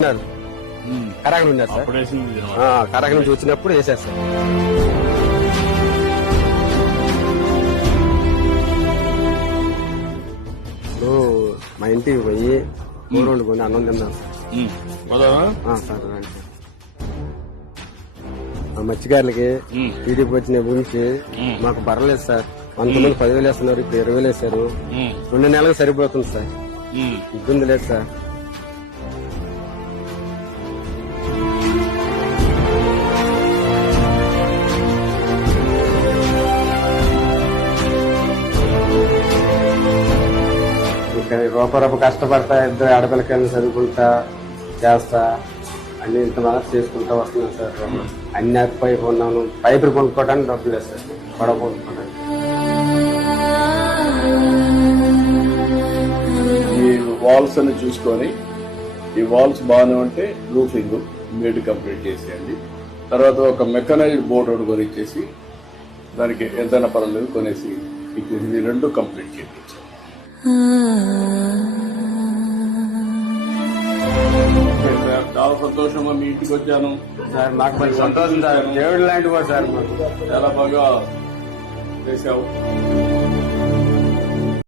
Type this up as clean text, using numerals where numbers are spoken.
కరాకలు ఉన్నారు సార్. కరాక నుంచి వచ్చినప్పుడు వేసారు సార్. మా ఇంటికి పోయి కూర వండుకొని అన్నం తిన్నాం సార్. సార్ రండి సార్. మా మత్స్యకారులకి టీడీపీ వచ్చిన గురించి మాకు బర్రలేదు సార్. 19 10,000 వేస్తున్నారు, ఇప్పుడు 20,000 వేశారు. 2 నెలలకు సరిపోతుంది సార్. ఇబ్బంది లేదు సార్. రూపరూప కష్టపడతా, ఇద్దరు ఆడపిల్లకాయలు చదువుకుంటా చేస్తా అన్ని ఇంత బాగా చేసుకుంటా వస్తున్నాను సార్. అన్ని పైపు ఉన్నాను. పైపులు కొనుక్కోవడానికి డబ్బులు లేదు సార్. గొడవ కొనుక్కోవడానికి. ఈ వాల్స్ అని చూసుకొని ఈ వాల్స్ బాగానే ఉంటే రూఫింగ్ ఇమ్మీడియట్ కంప్లీట్ చేసేయండి. తర్వాత ఒక మెకనైజ్డ్ బోర్డ్ ఒకటి కొనిచ్చేసి దానికి ఎంతైనా పర్వాలేదు కొనేసి ఇది 2 కంప్లీట్ చేయించాలి. చాలా సంతోషంగా మీ ఇంటికి వచ్చాను సార్. మాకు మరి సంతోషం సార్. దేవుడు లాంటి వాడు సార్. చాలా బాగా చేశావు.